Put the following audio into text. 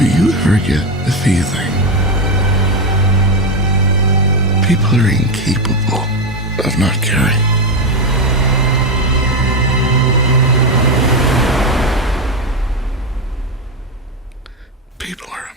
Do you ever get the feeling people are incapable of not caring? People are